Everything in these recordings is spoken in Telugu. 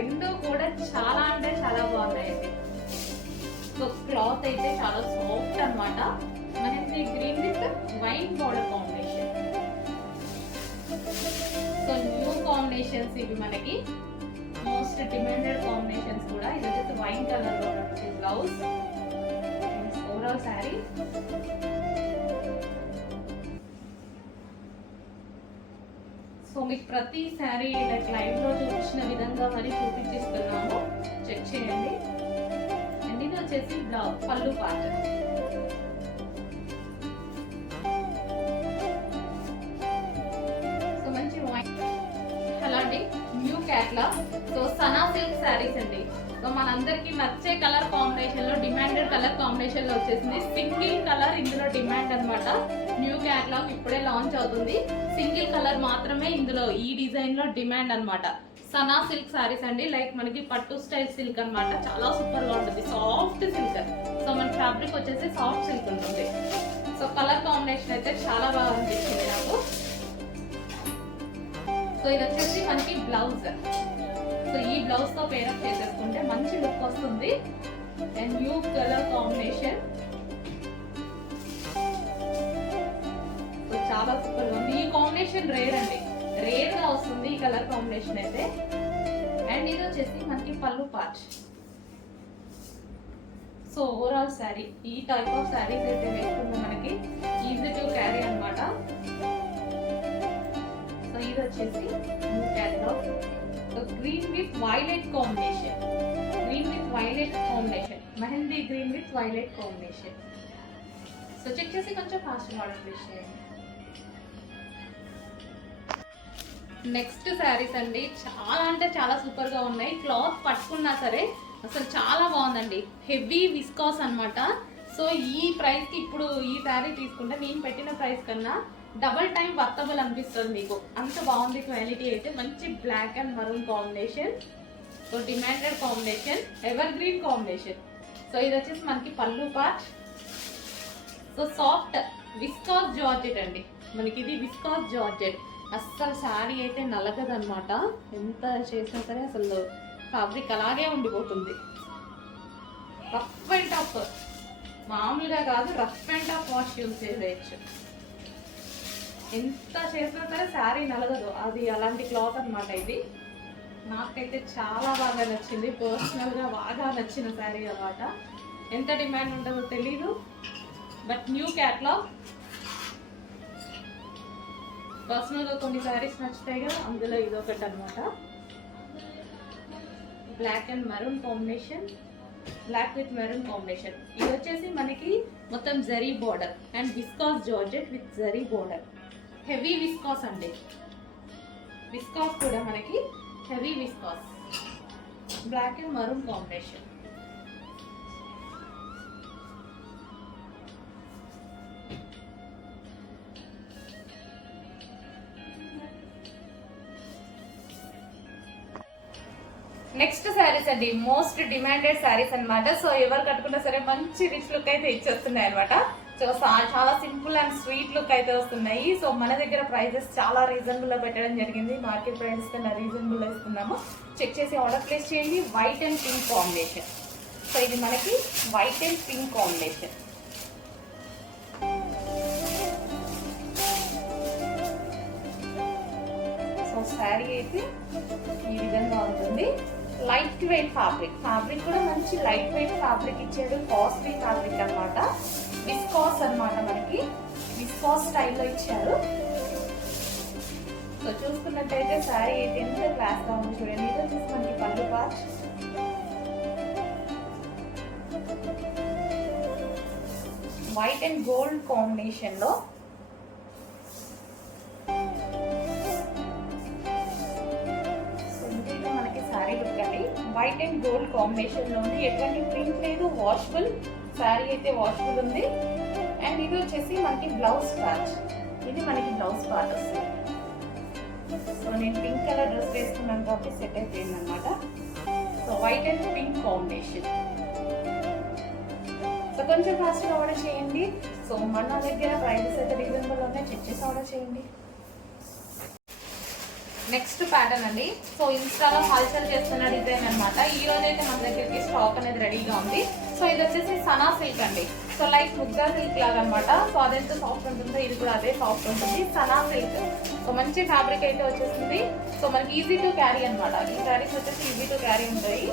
రెండు కూడా చాలా అంటే చాలా బాగున్నాయండి. సో క్లాత్ అయితే చాలా సాఫ్ట్ అన్నమాట. మనకి green with wine border combination. So new combinations ఇవి మనకి మోస్ట్ డిమాండెడ్ కాంబినేషన్స్ కూడా. ఇది వచ్చేసి వైన్ కలర్ లో ఉన్నటువంటి బ్లౌజ్, ఓవరాల్ శారీ. సో మీకు ప్రతి శారీ లైవ్ లో చూపించిన విధంగా మరి చూపించిస్తున్నాము, చెక్ చేయండి. అండ్ ఇది వచ్చేసి పళ్ళు పార్ట్. సో మంచి వైట్ అలాంటి new catalogue. So Sana silk saris అండి. సో మనందరికి నచ్చే కలర్ కాంబినేషన్ లో, డిమాండెడ్ కలర్ కాంబినేషన్ లో వచ్చేసింది. సింగిల్ కలర్ ఇందులో డిమాండ్ అన్నమాట. న్యూ క్యాట్లాగ్ ఇప్పుడే లాంచ్ అవుతుంది. సింగిల్ కలర్ మాత్రమే ఇందులో ఈ డిజైన్ లో డిమాండ్ అన్నమాట. సనా సిల్క్ శారీస్ అండి. లైక్ మనకి పట్టు స్టైల్ సిల్క్ అన్నమాట. చాలా సూపర్ గా ఉంటుంది, సాఫ్ట్ సిల్క్. సో మన ఫ్యాబ్రిక్ వచ్చేసి సాఫ్ట్ సిల్క్ ఉంటుంది. సో కలర్ కాంబినేషన్ అయితే చాలా బాగా అనిపించింది నాకు. సో ఇది వచ్చేసి మనకి బ్లౌజ్. సో ఈ బ్లౌజ్ తో పేరప్ చేసేసుకుంటే మంచి లుక్ వస్తుంది. And new colour combination. So చాలా సూపర్ గా ఉంది. ఈ కాంబినేషన్ రేర్ అండి, రేర్ గా వస్తుంది ఈ కలర్ కాంబినేషన్ అయితే. అండ్ ఇది వచ్చేసి మనకి pallu part. So overall sari ఈ టైప్ ఆఫ్ శారీస్ అయితే వేసుకుంటే మనకి ఈజీ టు క్యారీ అన్నమాట. సో ఇది వచ్చేసి new catalogue. So green with violet combination, green with violet combination, mehndi green with violet combination. So check చేసి కొంచెం ఫాస్ట్ ఆర్డర్ ప్లేస్ చేయండి. నెక్స్ట్ శారీస్ అండి. చాలా అంటే చాలా సూపర్ గా ఉన్నాయి. క్లాత్ పట్టుకున్నా సరే అసలు చాలా బాగుందండి. హెవీ విస్కాస్ అన్నమాట. సో ఈ ప్రైస్ కి ఇప్పుడు ఈ శారీ తీసుకుంటే నేను పెట్టిన ప్రైస్ కన్నా డబుల్ టైం వర్తబుల్ అనిపిస్తుంది మీకు, అంత బాగుంది క్వాలిటీ అయితే. మంచి black and maroon combination. So demanded combination, evergreen combination. So ఇది వచ్చేసి మనకి pallu part. So soft viscose georgette అండి మనకి. ఇది విస్కాస్ జార్జెట్. అస్సలు శారీ అయితే నలగదు అనమాట. ఎంత చేసినా సరే అసలు ఫ్యాబ్రిక్ అలాగే ఉండిపోతుంది. రఫ్ అండ్ టఫ్, మామూలుగా కాదు, rough and tough wash use చేయవచ్చు. ఎంత చేసినా సరే శారీ నలగదు, అది అలాంటి క్లాత్ అనమాట ఇది. నాకైతే చాలా బాగా నచ్చింది, పర్సనల్గా బాగా నచ్చిన శారీ అనమాట. ఎంత డిమాండ్ ఉంటుందో తెలీదు, బట్ న్యూ క్యాట్లాగ్. పర్సనల్గా కొన్ని శారీస్ నచ్చుతాయి కదా, అందులో ఇదొకటి అనమాట. Black and maroon combination, black with maroon combination. ఇది వచ్చేసి మనకి మొత్తం zari border and viscose georgette with zari border. Heavy viscose అండి, విస్కాస్ కూడా మనకి heavy viscose. Black and maroon combination. Next saris అండి, మోస్ట్ డిమాండెడ్ శారీస్ అనమాట. సో ఎవరు కట్టుకున్నా సరే మంచి రిచ్ లుక్ అయితే ఇచ్చేస్తున్నాయి అనమాట. సో చాలా సింపుల్ అండ్ స్వీట్ లుక్ అయితే వస్తున్నాయి. సో మన దగ్గర ప్రైజెస్ చాలా రీజనబుల్ గా పెట్టడం జరిగింది. మార్కెట్ ప్రైజెస్ కన్నా రీజనబుల్ ఇస్తున్నాము. చెక్ చేసి ఆర్డర్ ప్లేస్ చేయండి. White and pink combination. So ఇది మనకి white and pink combination. So sari అయితే ఈ విధంగా ఉంటుంది. లైట్ వెయిట్ ఫ్యాబ్రిక్, ఫ్యాబ్రిక్ కూడా మంచి లైట్ వెయిట్ ఫ్యాబ్రిక్ ఇచ్చాడు. కాస్ట్లీ ఫ్యాబ్రిక్ అనమాట. విస్కాస్ అనమాట, మనకి విస్కాస్ స్టైల్లో ఇచ్చారు. సో చూసుకున్నట్టయితే శారీ అయితే ఎంత క్లాస్ గా ఉంది చూడండి. ఇది వచ్చేసి మనకి pallu part. White and gold combination లో మనకి శారీ లుక్ అండి. వైట్ అండ్ గోల్డ్ కాంబినేషన్ లో ఉంది. ఎటువంటి ప్రింట్ లేదు, వాషబుల్ శారీ అయితే వాషబుల్ ఉంది. అండ్ ఇది వచ్చేసి మనకి బ్లౌజ్ పార్ట్. ఇది మనకి బ్లౌజ్ పార్ట్ వస్తుంది. సో నేను పింక్ కలర్ డ్రెస్ వేసుకున్నాను కాబట్టి సెట్ అయిపోయింది అనమాట. So white and pink combination. So కొంచెం ఫాస్ట్గా ఆర్డర్ చేయండి. సో మన దగ్గర ప్రైజెస్ అయితే రీజనబుల్ ఉన్నాయి, చెక్ చేసి ఆర్డర్ చేయండి. నెక్స్ట్ ప్యాటర్న్ అండి. సో ఇన్స్టాలో హల్చల్ చేస్తున్న డిజైన్ అనమాట. ఈ రోజు అయితే మన దగ్గరికి స్టాక్ అనేది రెడీగా ఉంది. సో ఇది వచ్చేసి సనా సిల్క్ అండి. సో లైక్ ముగ్గా సిల్క్ లాగా అనమాట. సో అదెంత సాఫ్ట్ ఉంటుందో ఇది కూడా అదే సాఫ్ట్ ఉంటుంది. సనా సిల్క్. సో మంచి ఫ్యాబ్రిక్ అయితే వచ్చేసింది. సో మనకి ఈజీ టు క్యారీ అనమాట. ఈ శారీస్ వచ్చేసి ఈజీ టు క్యారీ ఉంటాయి.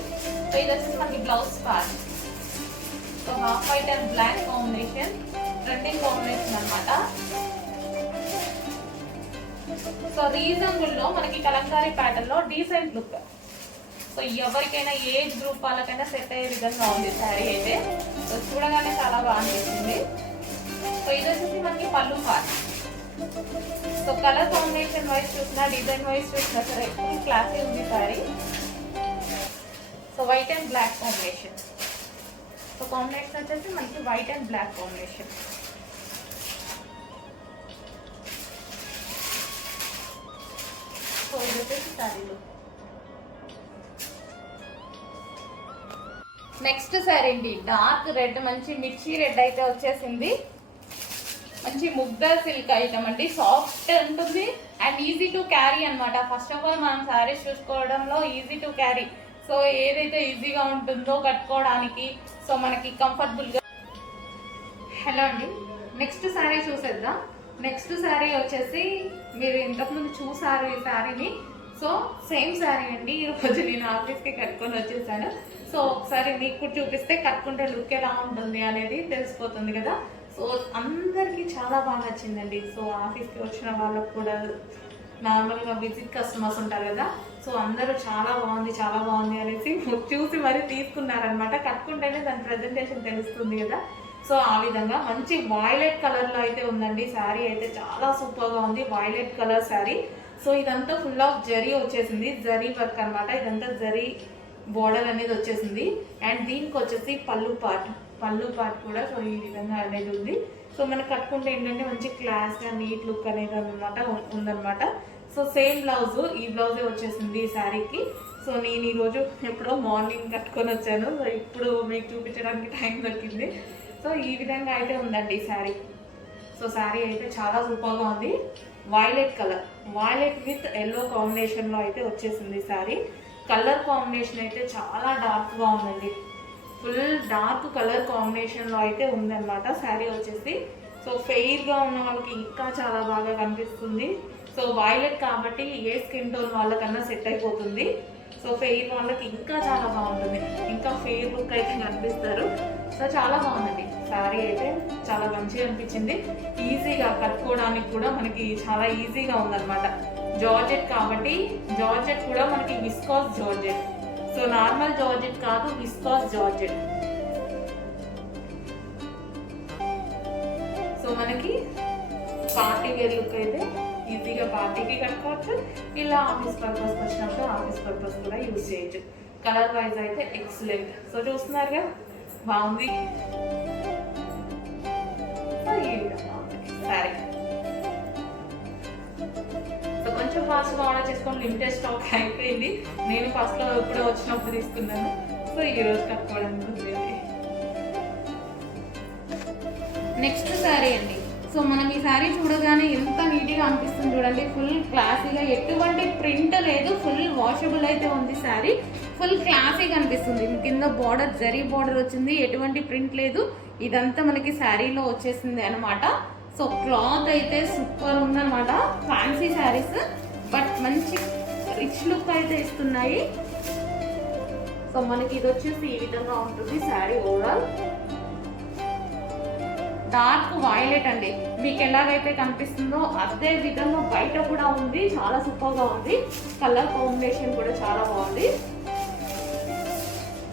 సో ఇది వచ్చేసి మనకి blouse part. So half white and black combination, trending combination అనమాట. సో రీజనబుల్ లో మనకి కలంకారీ ప్యాటర్న్ లో డీసెంట్ లుక్. సో ఎవరికైనా ఏజ్ గ్రూప్ వాళ్ళకైనా సెట్ అయ్యే విధంగా ఉంది శారీ అయితే. సో చూడగానే చాలా బాగా అనిపిస్తుంది. సో ఇది వచ్చేసి మనకి pallu part. So colour combination wise చూసినా, డిజైన్ వైజ్ చూసినా సరే ఫుల్ క్లాసీ ఉంది sari. So white and black combination. So combination వచ్చేసి మనకి white and black combination. So ఇది వచ్చేసి శారీలో నెక్స్ట్ శారీ అండి. డార్క్ రెడ్, మంచి మిర్చి రెడ్ అయితే వచ్చేసింది. మంచి ముగ్గా సిల్క్ ఐటమ్ అండి. సాఫ్ట్ ఉంటుంది అండ్ ఈజీ టు క్యారీ అనమాట. ఫస్ట్ ఆఫ్ ఆల్ మనం శారీస్ చూసుకోవడంలో ఈజీ టు క్యారీ. సో ఏదైతే ఈజీగా ఉంటుందో కట్టుకోవడానికి, సో మనకి కంఫర్టబుల్గా. హలో అండి, నెక్స్ట్ శారీ చూసేద్దాం. నెక్స్ట్ శారీ వచ్చేసి మీరు ఇంతకుముందు చూసారు ఈ శారీని. సో సేమ్ శారీ అండి. ఈరోజు నేను ఆఫీస్కి కట్టుకొని వచ్చేసాను. సో ఒకసారి మీకు చూపిస్తే కట్టుకుంటే లుక్ ఎలా ఉంటుంది అనేది తెలిసిపోతుంది కదా. సో అందరికీ చాలా బాగా నచ్చిందండి. సో ఆఫీస్కి వచ్చిన వాళ్ళకు కూడా, నార్మల్గా విజిట్ కస్టమర్స్ ఉంటారు కదా, సో అందరూ చాలా బాగుంది అనేసి చూసి మరీ తీసుకున్నారనమాట. కట్టుకుంటేనే దాని ప్రజెంటేషన్ తెలుస్తుంది కదా. సో ఆ విధంగా మంచి వైలెట్ కలర్లో అయితే ఉందండి. శారీ అయితే చాలా సూపర్గా ఉంది. Violet colour sari. సో ఇదంతా ఫుల్ ఆఫ్ జరీ వచ్చేసింది. జరీ వర్క్ అనమాట. ఇదంతా జరీ బోర్డర్ అనేది వచ్చేసింది. అండ్ దీనికి వచ్చేసి పళ్ళు పార్ట్ కూడా సో ఈ విధంగా అనేది ఉంది. సో మనకు కట్టుకుంటే ఏంటంటే మంచి క్లాస్గా నీట్ లుక్ అనేది ఉందన్నమాట. సో సేమ్ బ్లౌజ్, ఈ బ్లౌజే వచ్చేసింది ఈ శారీకి. సో నేను ఈరోజు ఎప్పుడో మార్నింగ్ కట్టుకొని వచ్చాను. సో ఇప్పుడు మీకు చూపించడానికి టైం దొరికింది. సో ఈ విధంగా అయితే ఉందండి ఈ శారీ. సో శారీ అయితే చాలా సూపర్గా ఉంది. Violet colour, violet with yellow కాంబినేషన్లో అయితే వచ్చేసింది శారీ. కలర్ కాంబినేషన్ అయితే చాలా డార్క్గా ఉందండి. ఫుల్ డార్క్ కలర్ కాంబినేషన్లో అయితే ఉందన్నమాట శారీ వచ్చేసి. సో ఫెయిర్గా ఉన్న వాళ్ళకి ఇంకా చాలా బాగా కనిపిస్తుంది. సో వైలెట్ కాబట్టి ఏ స్కిన్ టోన్ వాళ్ళకన్నా సెట్ అయిపోతుంది. సో ఫెయిర్ వాళ్ళకి ఇంకా చాలా బాగుంటుంది. ఇంకా ఫెయిర్ లుక్ అయితే కనిపిస్తారు. సో చాలా బాగుందండి శారీ అయితే. చాలా మంచిగా అనిపించింది. ఈజీగా కట్టుకోవడానికి కూడా మనకి చాలా ఈజీగా ఉందన్నమాట. జార్జెట్ కాబట్టి, జార్జెట్ కూడా మనకి viscous georgette. So normal georgette కాదు, విస్కాస్ జార్జెట్. సో మనకి పార్టీ వేర్ లుక్ అయితే ఈజీగా పార్టీకి కట్టుకోవచ్చు. ఇలా ఆఫీస్ పర్పస్ వచ్చినప్పుడు ఆఫీస్ పర్పస్ కూడా యూజ్ చేయొచ్చు. కలర్ వైజ్ అయితే ఎక్సలెంట్. సో చూస్తున్నారుగా, బాగుంది. సరే, సో కొంచెం ఫాస్ట్గా ఆర్డర్ చేసుకొని లిమిటెడ్ స్టాక్ అయిపోయింది. నేను ఫస్ట్లో ఎప్పుడో వచ్చినప్పుడు తీసుకున్నాను. సో ఈరోజు కట్టుకోవడం నెక్స్ట్ శారీ అండి. సో మనం ఈ శారీ చూడగానే ఎంత నీట్గా అనిపిస్తుంది చూడండి. ఫుల్ క్లాసీగా, ఎటువంటి ప్రింట్ లేదు, ఫుల్ వాషబుల్ అయితే ఉంది శారీ. ఫుల్ క్లాసీగా అనిపిస్తుంది. కింద బార్డర్ జరీ బార్డర్ వచ్చింది, ఎటువంటి ప్రింట్ లేదు. ఇదంతా మనకి శారీలో వచ్చేసింది అనమాట. సో క్లాత్ అయితే సూపర్ ఉందన్నమాట. ఫ్యాన్సీ శారీస్ బట్ మంచి రిచ్ లుక్ అయితే ఇస్తున్నాయి. సో మనకి ఇది వచ్చేసి ఈ విధంగా ఉంటుంది శారీ ఓవరాల్. డార్క్ వైలెట్ అండి. మీకు ఎలాగైతే కనిపిస్తుందో అదే విధంగా బయట కూడా ఉంది. చాలా సూపర్గా ఉంది. కలర్ కాంబినేషన్ కూడా చాలా బాగుంది.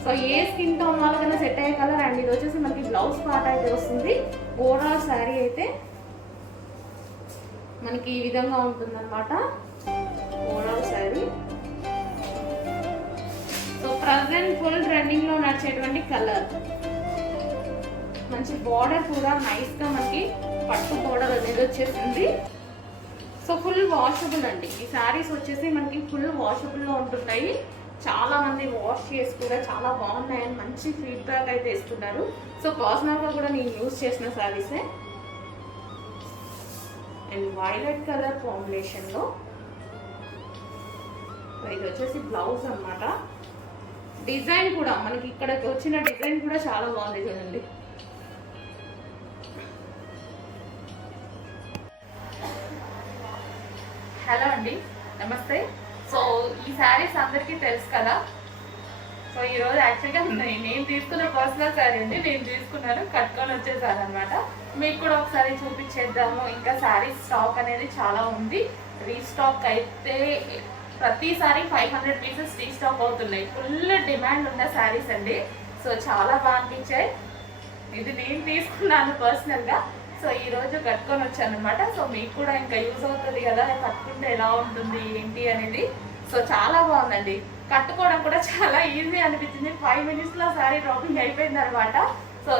సో ఏ స్కిన్ టోన్ వాళ్ళకైనా సెట్ అయ్యే కలర్. అండ్ ఇది వచ్చేసి మనకి బ్లౌజ్ పార్ట్ అయితే వస్తుంది. ఓవరాల్ శారీ అయితే మనకి ఈ విధంగా ఉంటుంది అనమాట. Overall sari. So present full trending లో నడిచేటువంటి కలర్. మంచి బార్డర్ కూడా నైస్ గా మనకి పట్టు బార్డర్ అనేది వచ్చేసింది. సో ఫుల్ వాషబుల్ అండి. ఈ శారీస్ వచ్చేసి మనకి ఫుల్ వాషబుల్ లో ఉంటున్నాయి. చాలా మంది వాష్ చేసి కూడా చాలా బాగున్నాయని మంచి ఫీడ్బ్యాక్ అయితే ఇస్తున్నారు. సో పర్సనల్గా కూడా నేను యూజ్ చేసిన శారీసే. అండ్ వైలెట్ కలర్ కాంబినేషన్లో ఇది వచ్చేసి బ్లౌజ్ అన్నమాట. డిజైన్ కూడా మనకి ఇక్కడ వచ్చిన డిజైన్ కూడా చాలా బాగుంది చూడండి. హలో అండి, నమస్తే. సో ఈ శారీస్ అందరికీ తెలుసు కదా. సో ఈరోజు యాక్చువల్గా నేను తీసుకున్న పర్సనల్ శారీ అండి. నేను తీసుకున్నాను, కట్టుకొని వచ్చేసాను అనమాట. మీకు కూడా ఒకసారి చూపించేద్దాము. ఇంకా శారీస్ స్టాక్ అనేది చాలా ఉంది. రీస్టాక్ అయితే ప్రతిసారి 500 పీసెస్ రీస్టాక్ అవుతున్నాయి. ఫుల్ డిమాండ్ ఉన్న శారీస్ అండి. సో చాలా బాగా అనిపించాయి. ఇది నేను తీసుకున్నాను పర్సనల్గా. సో ఈరోజు కట్టుకొని వచ్చాను అనమాట. సో మీకు కూడా ఇంకా యూజ్ అవుతుంది కదా, కట్టుకుంటే ఎలా ఉంటుంది ఏంటి అనేది. సో చాలా బాగుందండి, కట్టుకోవడం కూడా చాలా ఈజీ అనిపించింది. 5 మినిట్స్లో శారీ డ్రాపింగ్ అయిపోయింది అనమాట. సో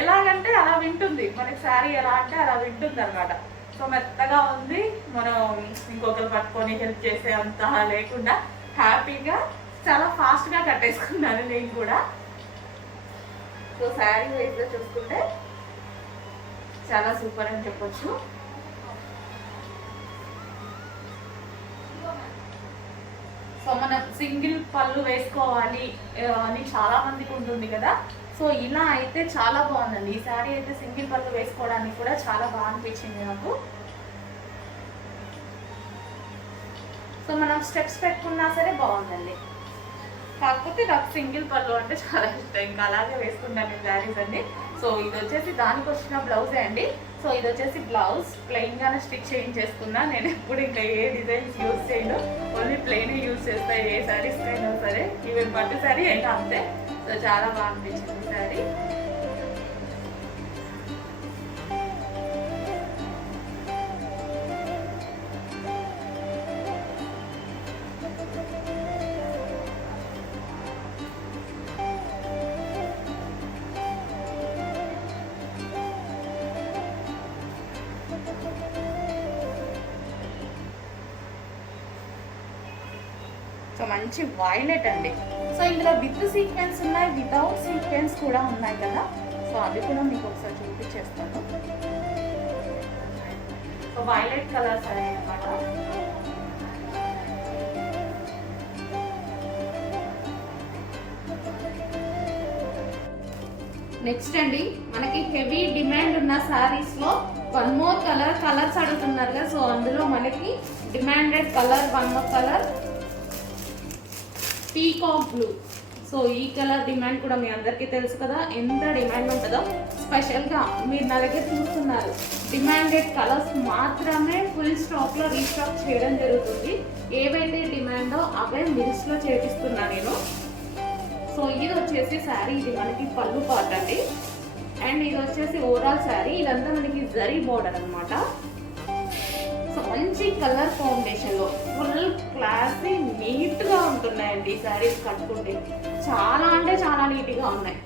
ఎలాగంటే అలా వింటుంది, మనకి శారీ ఎలా అంటే అలా వింటుంది అనమాట. సో మెత్తగా ఉంది, మనం ఇంకొకరు పట్టుకొని హెల్ప్ చేసే అంత లేకుండా హ్యాపీగా చాలా ఫాస్ట్గా కట్టేసుకున్నాను నేను కూడా. సో శారీ వైజ్గా చూసుకుంటే చాలా సూపర్ అని చెప్పొచ్చు. సో మనం సింగిల్ పళ్ళు వేసుకోవాలి అని చాలా మందికి ఉంటుంది కదా. సో ఇలా అయితే చాలా బాగుందండి. ఈ శారీ అయితే సింగిల్ పళ్ళు వేసుకోవడానికి కూడా చాలా బాగా అనిపించింది నాకు. సో మనం స్టెప్స్ పెట్టుకున్నా సరే బాగుందండి. కాకపోతే నాకు సింగిల్ పళ్ళు అంటే చాలా ఇష్టం, ఇంకా అలాగే వేసుకున్నాను ఈ శారీస్ అండి. సో ఇది వచ్చేసి దానికి వచ్చిన బ్లౌజే అండి. సో ఇది వచ్చేసి బ్లౌజ్ ప్లెయిన్గానే స్టిచ్ చేయించేసుకున్నా. నేను ఎప్పుడు ఇంకా ఏ డిజైన్స్ యూజ్ చేయను, ఓన్లీ ప్లెయిన్ యూజ్ చేస్తాను ఏ శారీస్ అయినా సరే, ఈవెన్ పట్టు శారీ అయినా అంతే. సో చాలా బాగా అనిపించింది శారీ. సో మంచి వైలెట్ అండి. సో ఇందులో విత్ సీక్వెన్స్ ఉన్నాయి, వితౌట్ సీక్వెన్స్ కూడా ఉన్నాయి కదా. సో అది కూడా మీకు ఒకసారి చూపించేస్తాను. సో వైలెట్ కలర్ సారీ అన్నమాట. నెక్స్ట్ అండి, మనకి హెవీ డిమాండ్ ఉన్న శారీస్లో వన్ మోర్ కలర్స్ అడుగుతున్నారు కదా. సో అందులో మనకి demanded colour one more colour peacock blue. So ఈ కలర్ డిమాండ్ కూడా మీ అందరికీ తెలుసు కదా, ఎంత డిమాండ్ ఉంటుందో. స్పెషల్గా మీరు నా దగ్గర చూస్తున్నారు, డిమాండెడ్ కలర్స్ మాత్రమే ఫుల్ స్టాక్లో రీస్టాక్ చేయడం జరుగుతుంది. ఏవైతే డిమాండో అవే మిల్స్లో చేపిస్తున్నా నేను. సో ఇది వచ్చేసి శారీ, ఇది మనకి పళ్ళు పార్ట్ అండి. అండ్ ఇది వచ్చేసి ఓవరాల్ శారీ, ఇదంతా మనకి జరీ బోర్డర్ అనమాట. సో మంచి కలర్ కాంబినేషన్లో ఫుల్ క్లాసీ నీట్గా ఉంటున్నాయండి ఈ శారీస్ కట్టుకుంటే. చాలా అంటే చాలా నీట్గా ఉన్నాయి.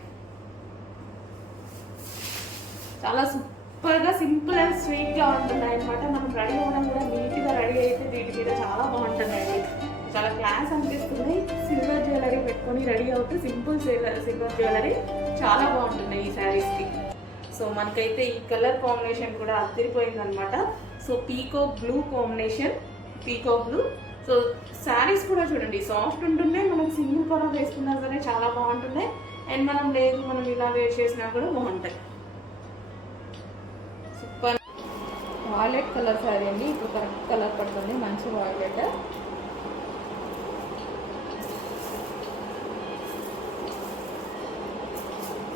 చాలా సూపర్గా సింపుల్ అండ్ స్వీట్గా ఉంటున్నాయి అనమాట. మనం రెడీ అవ్వడం కూడా నీట్గా రెడీ అయితే వీటి మీద చాలా బాగుంటున్నాయండి. చాలా క్లాస్ అనిపిస్తుంది. సిల్వర్ జ్యువెలరీ పెట్టుకొని రెడీ అవుతే సింపుల్ సిల్వర్ జ్యువెలరీ చాలా బాగుంటున్నాయి ఈ శారీస్కి. సో మనకైతే ఈ కలర్ కాంబినేషన్ కూడా అదిరిపోయింది అనమాట. So peacock blue combination, peacock blue. So saris కూడా చూడండి సాఫ్ట్ ఉంటున్నాయి, మనకు సింగిల్ కలర్ వేసుకున్నా సరే చాలా బాగుంటున్నాయి. అండ్ మనం ఇలా వేర్ చేసినా కూడా బాగుంటాయి. సూపర్ వాయిలెట్ కలర్ శారీ అండి. ఇప్పుడు కరెక్ట్ కలర్ పడుతుంది, మంచి వాయిలెట్.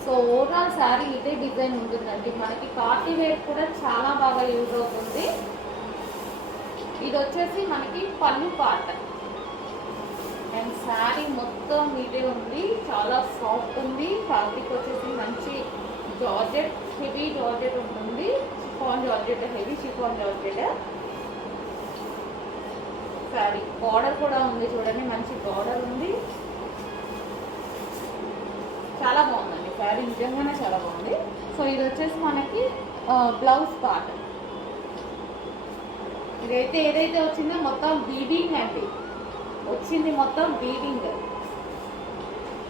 సో ఓవరాల్ శారీ ఇదే డిజైన్ ఉంటుందండి. మనకి పార్టీ వేర్ కూడా చాలా బాగా యూజ్ అవుతుంది. ఇది వచ్చేసి మనకి పళ్ళు పార్ట్ అండ్ శారీ మొత్తం ఇదే ఉంది, చాలా సాఫ్ట్ ఉంది. ఫ్యాబ్రిక్ వచ్చేసి మంచి జార్జెట్, హెవీ జార్జెట్ ఉంటుంది. Chiffon georgette, heavy chiffon georgette. Sari border కూడా ఉంది చూడండి, మంచి బార్డర్ ఉంది. చాలా బాగుందండి శారీ, నిజంగానే చాలా బాగుంది. సో ఇది వచ్చేసి మనకి బ్లౌజ్ పార్ట్. ఇదైతే ఏదైతే వచ్చిందో మొత్తం వీవింగ్ అండి, వచ్చింది మొత్తం వీవింగ్.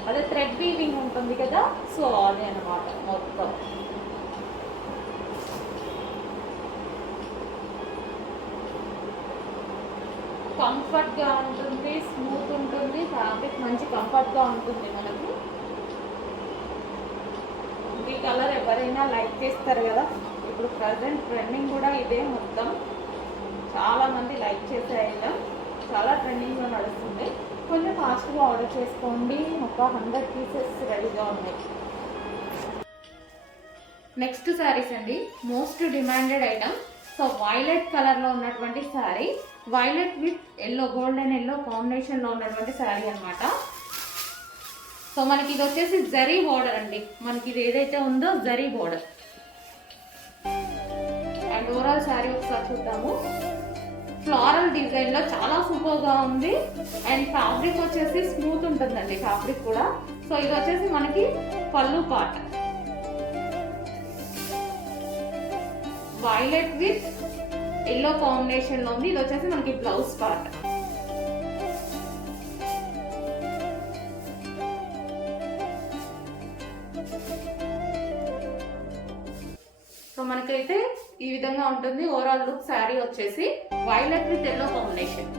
అదే థ్రెడ్ వీవింగ్ ఉంటుంది కదా, సో అదే అన్నమాట మొత్తం. కంఫర్ట్గా ఉంటుంది, స్మూత్ ఉంటుంది, ఫ్యాబ్రిక్ మంచి కంఫర్ట్గా ఉంటుంది మనకు. ఈ కలర్ ఎవరైనా లైక్ చేస్తారు కదా, ఇప్పుడు ప్రజెంట్ ట్రెండింగ్ కూడా ఇదే మొత్తం. చాలామంది లైక్ చేసే ఐటమ్, చాలా ట్రెండింగ్లో నడుస్తుంది. కొంచెం ఫాస్ట్గా ఆర్డర్ చేసుకోండి, ఒక 100 పీసెస్ రెడీగా ఉన్నాయి. నెక్స్ట్ శారీస్ అండి, most demanded item. So violet కలర్లో ఉన్నటువంటి sari, violet with yellow, golden yellow కాంబినేషన్లో ఉన్నటువంటి శారీ అనమాట. సో మనకి ఇది వచ్చేసి జరీ బోర్డర్ అండి, మనకి ఇది ఏదైతే ఉందో zari border. And overall sari ఒకసారి చూద్దాము. ఫ్లోరల్ డిజైన్లో చాలా సూపర్గా ఉంది. అండ్ ఫ్యాబ్రిక్ వచ్చేసి స్మూత్ ఉంటుందండి ఫ్యాబ్రిక్ కూడా. సో ఇది వచ్చేసి మనకి pallu part, violet with yellow కాంబినేషన్లో ఉంది. ఇది వచ్చేసి మనకి బ్లౌజ్ పార్ట్. సో మనకైతే ఈ విధంగా ఉంటుంది ఓవరాల్ లుక్. శారీ వచ్చేసి violet with yellow combination.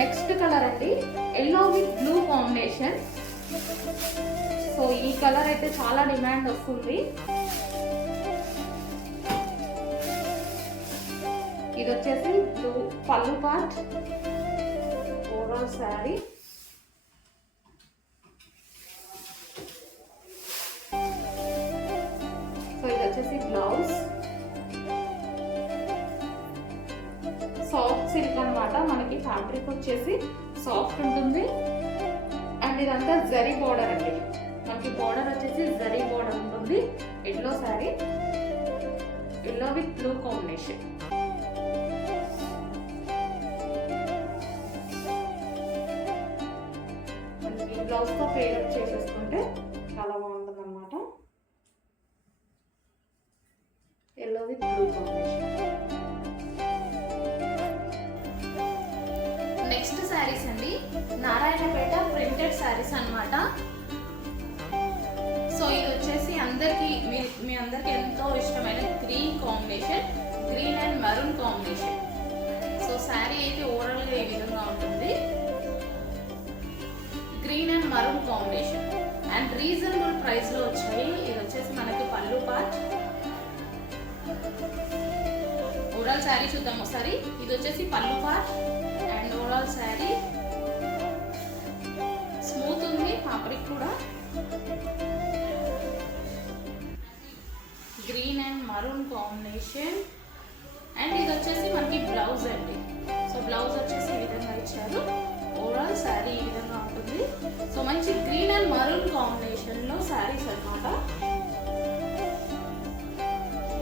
Next colour అండి, yellow with blue combination. So ఈ కలర్ అయితే చాలా డిమాండ్ వస్తుంది. ఇది వచ్చేసి బ్లూ పళ్ళు పార్ట్, ఓవరాల్ శారీ. సో ఇది వచ్చేసి బ్లౌజ్. సాఫ్ట్ సిల్క్ అనమాట, మనకి ఫ్యాబ్రిక్ వచ్చేసి సాఫ్ట్ ఉంటుంది. అండ్ ఇదంతా జరీ బోర్డర్ అండి, మనకి బోర్డర్ వచ్చేసి జరీ బోర్డర్ ఉంటుంది. Yellow sari, yellow with blue combination. Blouse తో పేరప్ చేసేసుకుంటే చాలా బాగుంటుంది అనమాట. Yellow with blue combination. Next saris అండి, నారాయణపేట ప్రింటెడ్ శారీస్ అనమాట. సో ఇది వచ్చేసి అందరికి మీ అందరికి ఎంతో ఇష్టమైన green combination, green and maroon combination. So sari అయితే ఓవరాల్ గా ఈ విధంగా ఉంటుంది, green and maroon combination. And reasonable price లో వచ్చాయి. ఇది వచ్చేసి మనకి పళ్ళు పార్ట్. ఓవరాల్ శారీ చూద్దాం ఒకసారి. ఇది వచ్చేసి పళ్ళు part and overall sari smooth ఉంది, ఫ్యాబ్రిక్ కూడా green and maroon combination. And ఇది వచ్చేసి మనకి బ్లౌజ్ అండి. సో బ్లౌజ్ వచ్చేసి ఈ విధంగా ఇచ్చారు. ఓవరాల్ శారీ ఈ విధంగా ఉంటుంది. సో మంచి గ్రీన్ అండ్ మరూన్ కాంబినేషన్ లో శారీస్ అన్నమాట.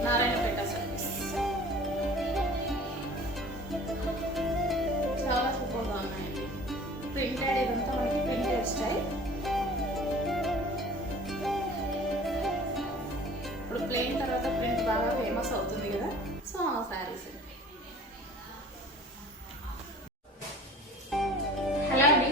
నారాయణపేట శారీస్ చాలా సూపర్గా ఉన్నాయండి. ప్రింటెడ్, ఇదంతా మనకి ప్రింటెడ్ స్టైల్. ఇప్పుడు ప్లెయిన్ తర్వాత ప్రింట్ బాగా ఫేమస్ అవుతుంది కదా, సో ఆ శారీస్. హలో అండి,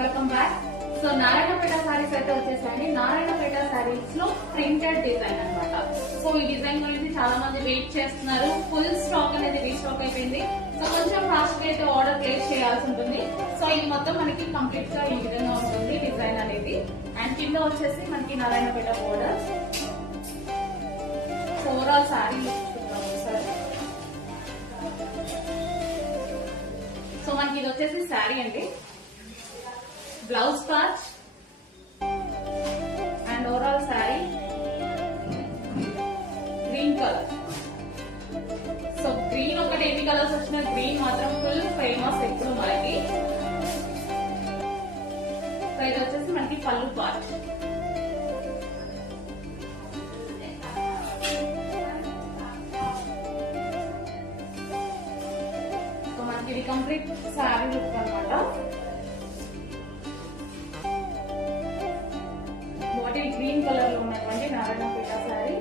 welcome back. So Narayanpet saris అయితే వచ్చేసాయండి. నారాయణపేట శారీస్ లో ప్రింటెడ్ డిజైన్ అనమాట. సో ఈ డిజైన్ గురించి చాలా మంది వెయిట్ చేస్తున్నారు. ఫుల్ స్టాక్ అనేది రీస్టాక్ అయిపోయింది. సో కొంచెం ఫాస్ట్ గా అయితే ఆర్డర్ ప్లేస్ చేయాల్సి ఉంటుంది. సో ఇది మొత్తం మనకి కంప్లీట్ గా ఈ విధంగా ఉంటుంది డిజైన్ అనేది. అండ్ కింద వచ్చేసి మనకి Narayanpet border. So overall sari చూద్దాం ఒకసారి. సో మనకి ఇది వచ్చేసి శారీ అండి, blouse part and overall sari green colour. So green ఒకటి ఎన్ని కలర్స్ వచ్చినా గ్రీన్ మాత్రం ఫుల్ ఫేమస్ ఎప్పుడు మనకి. సో ఇది వచ్చేసి మనకి పళ్ళు పార్ట్. సో మనకి ఇది కంప్లీట్ శారీ లుక్ అనమాట. బాటిల్ గ్రీన్ కలర్ లో ఉన్నటువంటి నారాయణపేట శారీ.